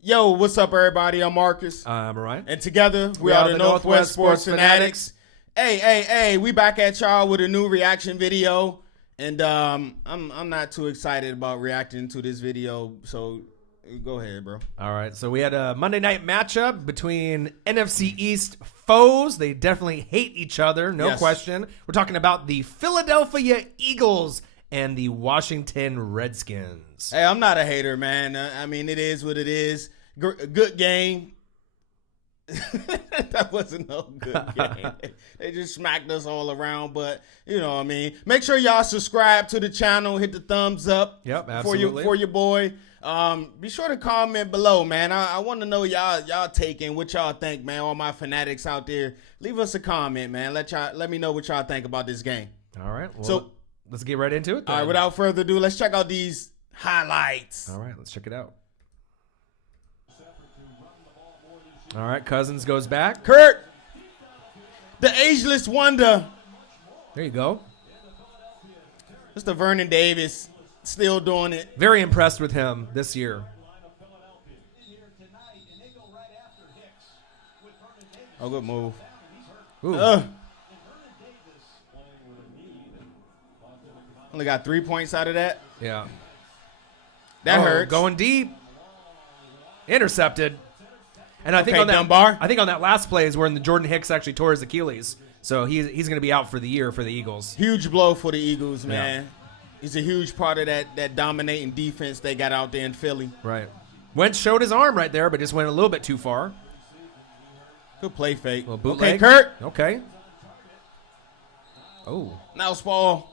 Yo, what's up, everybody? I'm Marcus. I'm Ryan. And together, we are the Northwest Sports Fanatics. Hey, we back at y'all with a new reaction video. And I'm not too excited about reacting to this video, so go ahead, bro. All right, so we had a Monday night matchup between NFC East foes. They definitely hate each other, no question. We're talking about the Philadelphia Eagles and the Washington Redskins. Hey, I'm not a hater, man. I mean, it is what it is. Good game. That wasn't no good game. They just smacked us all around, but you know what I mean. Make sure y'all subscribe to the channel, hit the thumbs up. Yep, absolutely. For your boy. Be sure to comment below, man. I want to know y'all taking what y'all think, man. All my fanatics out there, leave us a comment, man. Let me know what y'all think about this game. All right. Well, so let's get right into it then. All right, without further ado, let's check out these highlights. All right, let's check it out. All right, Cousins goes back. Kurt, the ageless wonder. There you go. Mr. Vernon Davis, still doing it. Very impressed with him this year. Oh, good move. Ooh. Only got 3 points out of that. Yeah. That hurts. Going deep. Intercepted. And I think on that last play is when the Jordan Hicks actually tore his Achilles. So he's going to be out for the year for the Eagles. Huge blow for the Eagles, man. Yeah. He's a huge part of that dominating defense they got out there in Philly. Right. Wentz showed his arm right there, but just went a little bit too far. Good play fake. Okay, Kurt. Okay. Oh. Now Paul.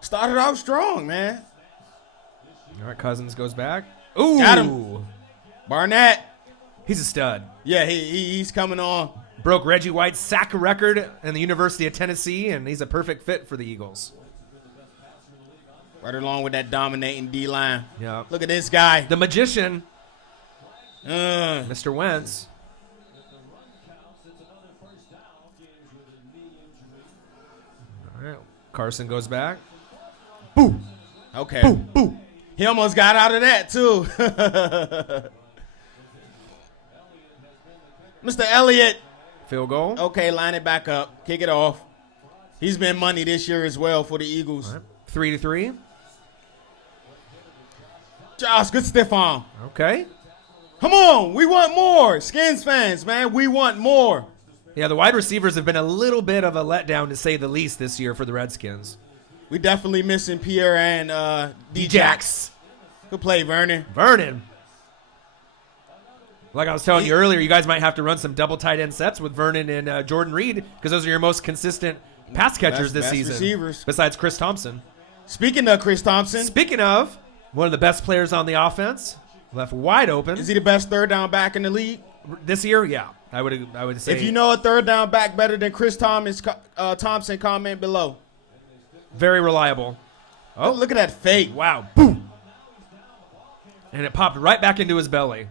Started off strong, man. All right, Cousins goes back. Ooh. Got him. Barnett. He's a stud. Yeah, he's coming on. Broke Reggie White's sack record in the University of Tennessee, and he's a perfect fit for the Eagles. Right along with that dominating D-line. Yeah. Look at this guy. The magician, Mr. Wentz. All right, Carson goes back. Boo. Okay. Boo, boo. He almost got out of that, too. Mr. Elliott. Field goal. Okay, line it back up. Kick it off. He's been money this year as well for the Eagles. Right. 3-3. Josh, good stiff arm. Okay. Come on. We want more. Skins fans, man. We want more. Yeah, the wide receivers have been a little bit of a letdown, to say the least, this year for the Redskins. We definitely missing Pierre and D-Jax. Good play, Vernon. Like I was telling you earlier, you guys might have to run some double tight end sets with Vernon and Jordan Reed, because those are your most consistent pass catchers this season. Receivers. Besides Chris Thompson. Speaking of Chris Thompson. Speaking of, one of the best players on the offense, left wide open. Is he the best third down back in the league? This year, yeah. I would say. If you know a third down back better than Chris Thompson, comment below. Very reliable. Oh, look at that fake. Wow. Boom. And it popped right back into his belly.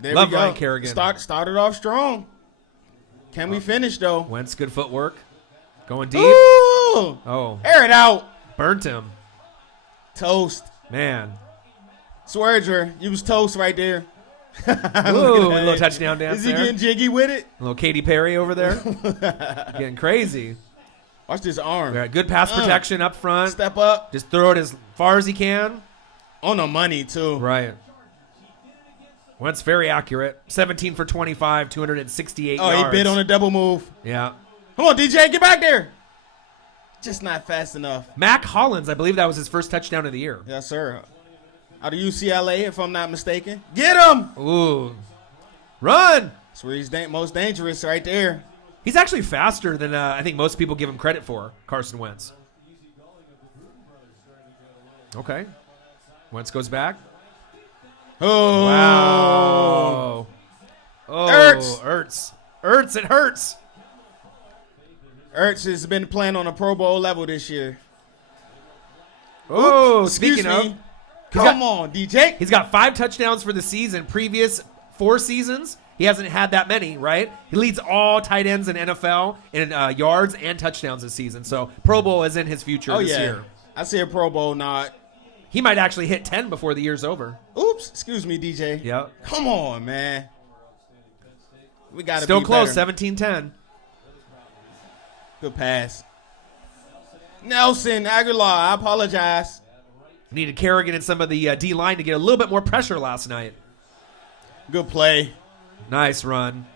There Love we go. Ryan Kerrigan. Started off strong. Can we finish, though? Wentz, good footwork. Going deep. Ooh! Oh. Air it out. Burnt him. Toast. Man. Swearger, you was toast right there. Ooh, a little touchdown dance. Is he getting jiggy with it? A little Katy Perry over there. Getting crazy. Watch this arm. Right, good pass protection up front. Step up. Just throw it as far as he can. On the money, too. Right. Wentz very accurate. 17 for 25, 268 yards. Oh, he bit on a double move. Yeah. Come on, DJ, get back there. Just not fast enough. Mac Hollins, I believe that was his first touchdown of the year. Yes, sir. Out of UCLA, if I'm not mistaken. Get him. Ooh. Run. That's where he's most dangerous right there. He's actually faster than I think most people give him credit for, Carson Wentz. Okay. Wentz goes back. Oh. Wow. Oh, Ertz. Ertz, it hurts. Ertz has been playing on a Pro Bowl level this year. Oh, Excuse speaking me. of. Come on, DJ. He's got 5 touchdowns for the season. Previous 4 seasons, he hasn't had that many, right? He leads all tight ends in NFL in yards and touchdowns this season. So Pro Bowl is in his future this year. I see a Pro Bowl nod. He might actually hit 10 before the year's over. Oops. Excuse me, DJ. Yep. Come on, man. We got to Still be close, better. 17-10. Good pass. Nelson Aguilar, I apologize. Needed Kerrigan and some of the D-line to get a little bit more pressure last night. Good play. Nice run.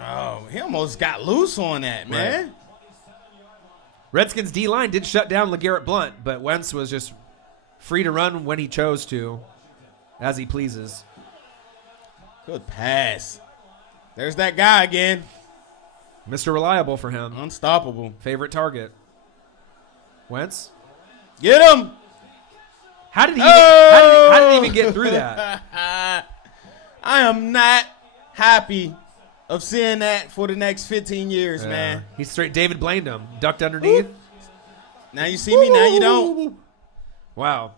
Oh, he almost got loose on that, man. Right. Redskins D-line did shut down LeGarrette Blount, but Wentz was just free to run when he chose to, as he pleases. Good pass. There's that guy again. Mr. Reliable for him. Unstoppable. Favorite target. Wentz? Get him. How did he even get through that? I am not happy of seeing that for the next 15 years, man. He's straight David Blained him. Ducked underneath. Woo. Now you see me, now you don't. Wow.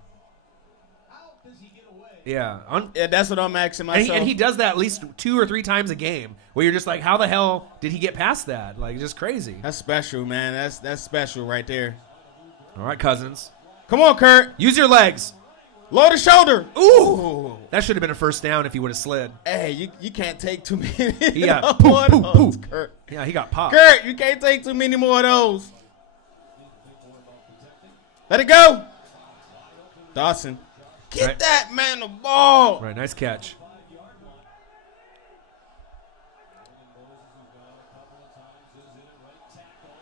Yeah. Yeah, that's what I'm asking myself. And he does that at least 2 or 3 times a game where you're just like, how the hell did he get past that? Like, just crazy. That's special, man. That's special right there. All right, Cousins. Come on, Kurt. Use your legs. Lower the shoulder. Ooh. That should have been a first down if he would have slid. Hey, you can't take too many Yeah. more of those, Kurt. Yeah, he got popped. Kurt, you can't take too many more of those. Let it go. Dawson. Get Right. that man the ball. Right, nice catch.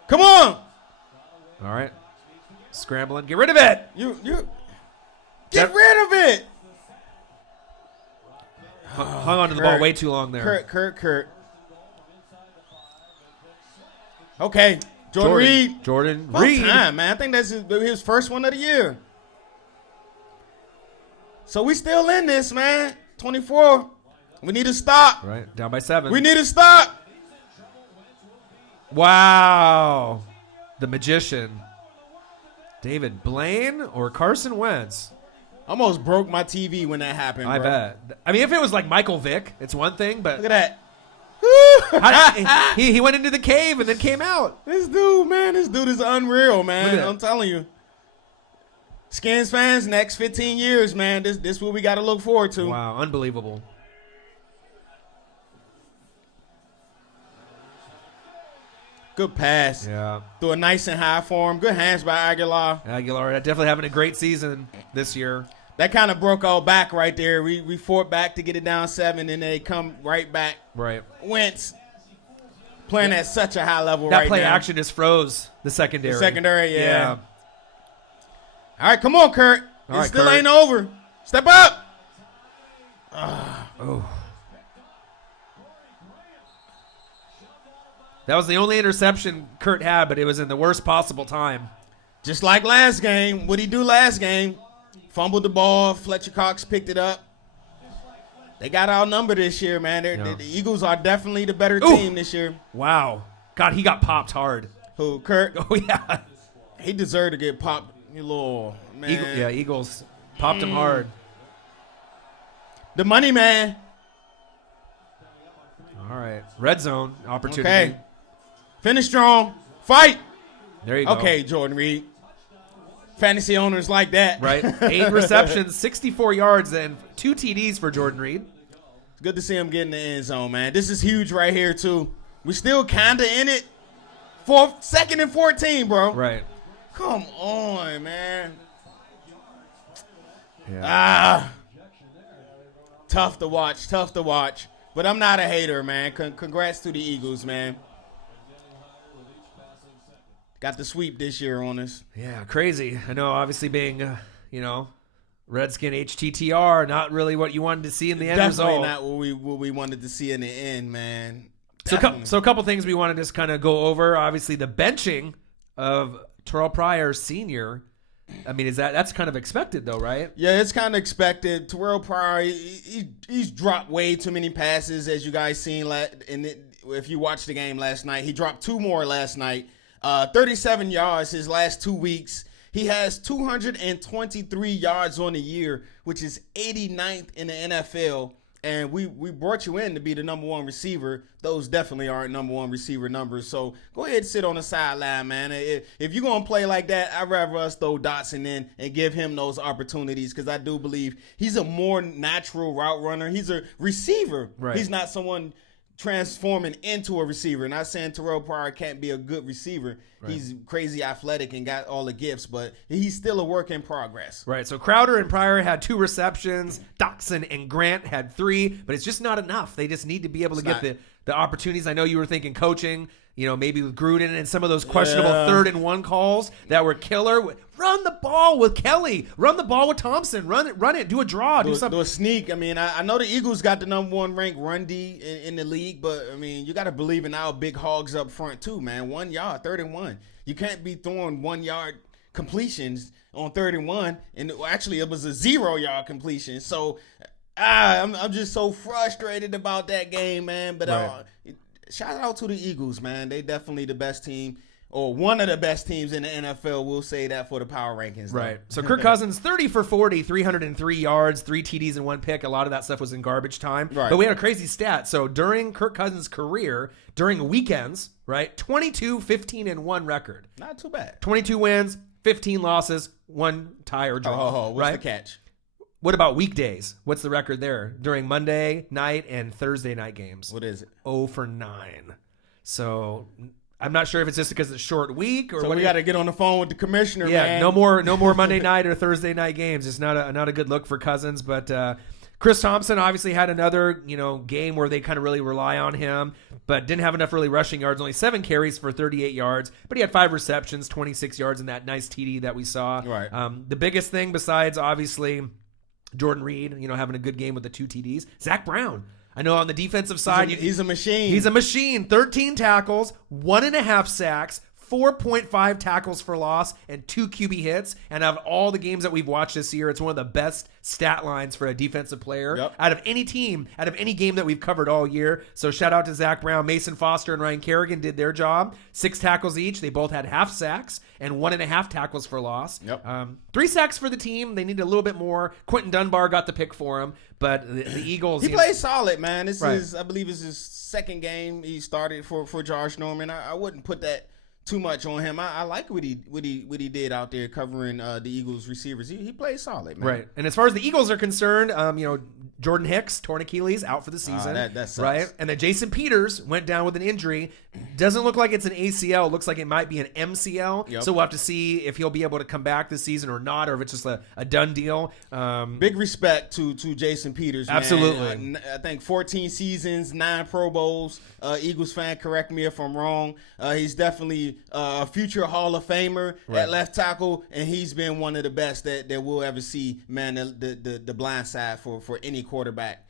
Come on. All right. Scrambling. Get rid of it. You get rid of it. Hung on to the ball way too long there. Kurt. Okay. Jordan Reed. Jordan About Reed. time, man. I think that's his first one of the year. So we still in this, man. 24. We need to stop. Right, down by 7. We need to stop. Wow. The magician. David Blaine or Carson Wentz? Almost broke my TV when that happened, I bro. bet. I mean, if it was like Michael Vick, it's one thing, but Look at how- he went into the cave and then came out. This dude is unreal, Look man. at that. I'm telling you. Skins fans, next 15 years, man. This what we got to look forward to. Wow, unbelievable. Good pass. Yeah. Threw a nice and high form. Good hands by Aguilar. Aguilar definitely having a great season this year. That kind of broke our back right there. We fought back to get it down 7, and they come right back. Right. Wentz playing at such a high level That right play now. action just froze the secondary. The secondary, yeah. All right, come on, Kurt. All It right, still Kurt. ain't over. Step up. Oh. That was the only interception Kurt had, but it was in the worst possible time. Just like last game. What'd he do last game? Fumbled the ball. Fletcher Cox picked it up. They got outnumbered this year, man. The Eagles are definitely the better team this year. Wow. God, he got popped hard. Who, Kurt? Oh, yeah. He deserved to get popped. You little man. Eagles popped him hard. The money man. All right. Red zone opportunity. Okay. Finish strong. Fight. There you go. Okay, Jordan Reed. Fantasy owners like that. Right. 8 receptions, 64 yards, and 2 TDs for Jordan Reed. It's good to see him get in the end zone, man. This is huge right here, too. We still kind of in it. 2nd and 14, bro. Right. Come on, man. Yeah. Tough to watch. But I'm not a hater, man. Congrats to the Eagles, man. Got the sweep this year on us. Yeah, crazy. I know, obviously being, Redskin HTTR, not really what you wanted to see in the end Definitely result. not what we wanted to see in the end, man. So a couple things we want to just kind of go over. Obviously, the benching of Terrell Pryor Sr. I mean, that's kind of expected, though, right? Yeah, it's kind of expected. Terrell Pryor, he's dropped way too many passes, as you guys seen. If you watched the game last night, he dropped 2 more last night. 37 yards his last 2 weeks. He has 223 yards on the year, which is 89th in the NFL. and we brought you in to be the number one receiver. Those definitely aren't number one receiver numbers. So go ahead and sit on the sideline, man. If you're going to play like that, I'd rather us throw Dotson in and give him those opportunities, because I do believe he's a more natural route runner. He's a receiver. Right. He's not someone transforming into a receiver. Not saying Terrell Pryor can't be a good receiver. Right. He's crazy athletic and got all the gifts, but he's still a work in progress. Right. So Crowder and Pryor had 2 receptions. Dotson and Grant had 3, but it's just not enough. They just need to be able to get the opportunities. I know you were thinking coaching, maybe with Gruden and some of those questionable 3rd and 1 calls that were killer. Run the ball with Kelly. Run the ball with Thompson. Run it. Do a draw. Do something. Do a sneak. I mean, I know the Eagles got the number 1 ranked run D in the league, but, I mean, you got to believe in our big hogs up front too, man. 1 yard, 3rd and 1. You can't be throwing 1 yard completions on 3rd and 1. And actually, it was a 0 yard completion. So, I'm just so frustrated about that game, man. But shout out to the Eagles, man. They definitely the best team, or one of the best teams in the NFL. We'll say that for the power rankings. Though. Right. So Kirk Cousins, 30 for 40, 303 yards, 3 TDs and 1 pick. A lot of that stuff was in garbage time. Right. But we had a crazy stat. So during Kirk Cousins' career, during weekends, right, 22, 15, and 1 record. Not too bad. 22 wins, 15 losses, 1 tie or draw. What's the catch? What about weekdays? What's the record there during Monday night and Thursday night games? What is it? 0 for 9. So I'm not sure if it's just because it's a short week or so what. We got to get on the phone with the commissioner. Yeah, man. no more Monday night or Thursday night games. It's not a good look for Cousins, but Chris Thompson obviously had another game where they kind of really rely on him, but didn't have enough really rushing yards. Only 7 carries for 38 yards, but he had 5 receptions, 26 yards in that nice TD that we saw. Right. The biggest thing besides obviously Jordan Reed, having a good game with the 2 TDs. Zach Brown. I know on the defensive side. He's a machine. He's a machine. 13 tackles, 1.5 sacks, 4.5 tackles for loss, and 2 QB hits. And of all the games that we've watched this year, it's one of the best stat lines for a defensive player out of any team, out of any game that we've covered all year. So shout out to Zach Brown. Mason Foster and Ryan Kerrigan did their job. 6 tackles each. They both had half sacks and 1.5 tackles for loss. 3 sacks for the team. They needed a little bit more. Quentin Dunbar got the pick for him, but the Eagles. He played solid, man. This is, I believe, is his 2nd game he started for Josh Norman. I wouldn't put that too much on him. I like what he did out there covering the Eagles receivers. He played solid, man. Right. And as far as the Eagles are concerned, Jordan Hicks, torn Achilles, out for the season. That sucks. Right. And then Jason Peters went down with an injury. Doesn't look like it's an ACL. It looks like it might be an MCL. Yep. So we'll have to see if he'll be able to come back this season or not, or if it's just a done deal. Big respect to Jason Peters, man. Absolutely. I think 14 seasons, 9 Pro Bowls. Eagles fan, correct me if I'm wrong. He's definitely a future Hall of Famer at left tackle, and he's been one of the best that we'll ever see, man, the blind side for any quarterback.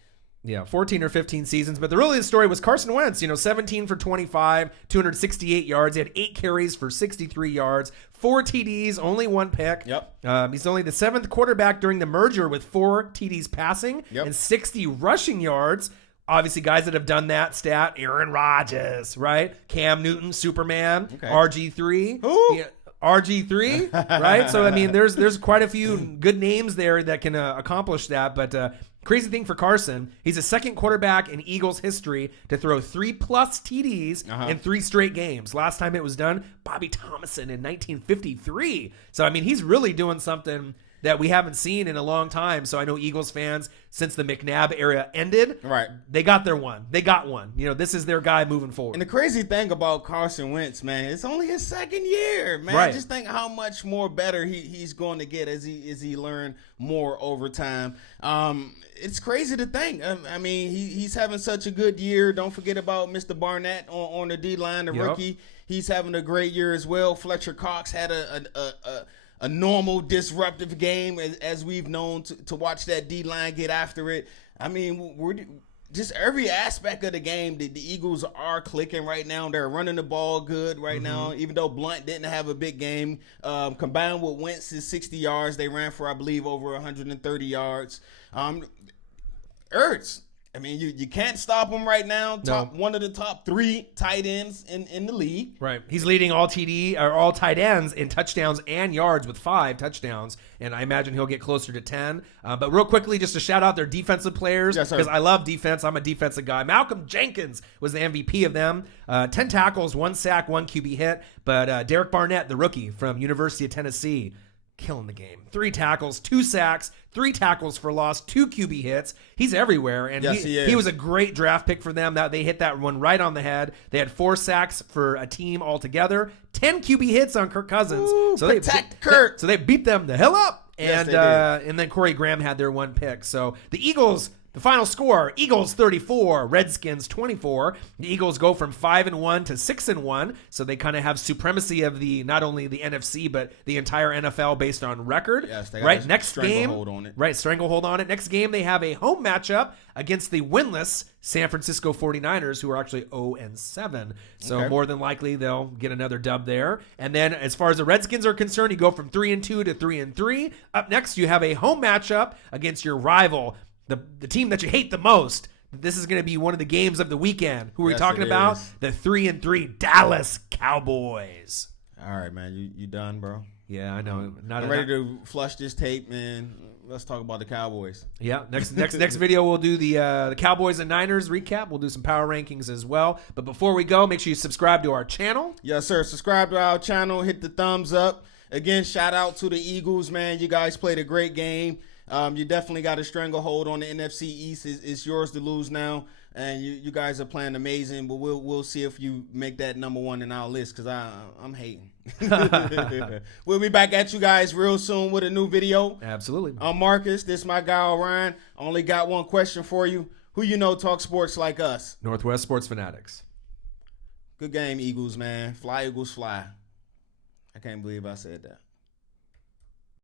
Yeah, 14 or 15 seasons. But the story was Carson Wentz, 17 for 25, 268 yards. He had 8 carries for 63 yards, 4 TDs, only 1 pick. Yep. He's only the 7th quarterback during the merger with 4 TDs passing and 60 rushing yards. Obviously, guys that have done that stat, Aaron Rodgers, right? Cam Newton, Superman, RG3. Who? Yeah, RG3, right? So, I mean, there's quite a few good names there that can accomplish that. But crazy thing for Carson, he's the 2nd quarterback in Eagles history to throw 3+ TDs in 3 straight games. Last time it was done, Bobby Thomason in 1953. So, I mean, he's really doing something that we haven't seen in a long time. So I know Eagles fans, since the McNabb era ended, they got their one. They got one. This is their guy moving forward. And the crazy thing about Carson Wentz, man, it's only his 2nd year, man. Right. Just think how much more better he's going to get as he learn more over time. It's crazy to think. I mean, he's having such a good year. Don't forget about Mr. Barnett on the D-line, the rookie. He's having a great year as well. Fletcher Cox had a normal disruptive game as we've known to watch that D-line get after it. I mean, we're just every aspect of the game. The Eagles are clicking right now. They're running the ball good right now, even though Blunt didn't have a big game. Combined with Wentz's 60 yards, they ran for, I believe, over 130 yards. Ertz, I mean, you can't stop him right now. One of the top 3 tight ends in the league. Right. He's leading all all tight ends in touchdowns and yards with 5 touchdowns, and I imagine he'll get closer to 10. But real quickly, just to shout out their defensive players, because I love defense. I'm a defensive guy. Malcolm Jenkins was the MVP of them. 10 tackles, 1 sack, 1 QB hit. But Derek Barnett, the rookie from University of Tennessee, killing the game. 3 tackles, 2 sacks, 3 tackles for loss, 2 QB hits. He's everywhere, and he was a great draft pick for them. That they hit that one right on the head. They had 4 sacks for a team altogether, 10 QB hits on Kirk Cousins. Ooh, so protect Kirk. So they beat them the hell up, and yes, and then Corey Graham had their 1 pick. So the Eagles. The final score, Eagles 34, Redskins 24. The Eagles go from 5-1 to 6-1, so they kind of have supremacy of not only the NFC but the entire NFL based on record. Yes, they got next game, stranglehold on it. Right, stranglehold on it. Next game, they have a home matchup against the winless San Francisco 49ers, who are actually 0-7. So more than likely they'll get another dub there. And then as far as the Redskins are concerned, you go from 3-2 to 3-3. Up next, you have a home matchup against your rival, the team that you hate the most. This is going to be one of the games of the weekend. Who are we talking about? The 3-3 Dallas Cowboys. All right, man. You done, bro? Yeah, I know. I'm ready to flush this tape, man. Let's talk about the Cowboys. Yeah, next video we'll do the Cowboys and Niners recap. We'll do some power rankings as well. But before we go, make sure you subscribe to our channel. Yes, sir. Subscribe to our channel. Hit the thumbs up. Again, shout out to the Eagles, man. You guys played a great game. You definitely got a stranglehold on the NFC East. It's yours to lose now, and you guys are playing amazing. But we'll see if you make that number 1 in our list, because I'm hating. We'll be back at you guys real soon with a new video. Absolutely. I'm Marcus. This is my guy Orion. I only got one question for you. Who you know talk sports like us? Northwest Sports Fanatics. Good game, Eagles, man. Fly, Eagles, fly. I can't believe I said that.